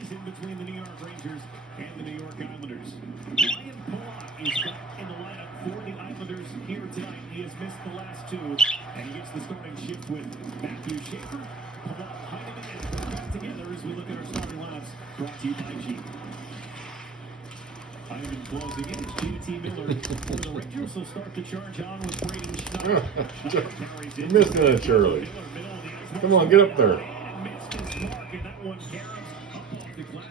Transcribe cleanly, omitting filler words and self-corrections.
season between the New York Rangers and the New York Islanders. Ryan Palat is back in the lineup for the Islanders here tonight. He has missed the last two, and he gets the starting shift with Matthew Schaefer, Palat, Heineman, and back together as we look at our starting lineups brought to you by G. Heineman closing in. It's G to Miller for the Rangers. Will start the charge on with Braden Schneider. You're missing it, Charley. Come on, get up there. And missed his mark, and that one carried.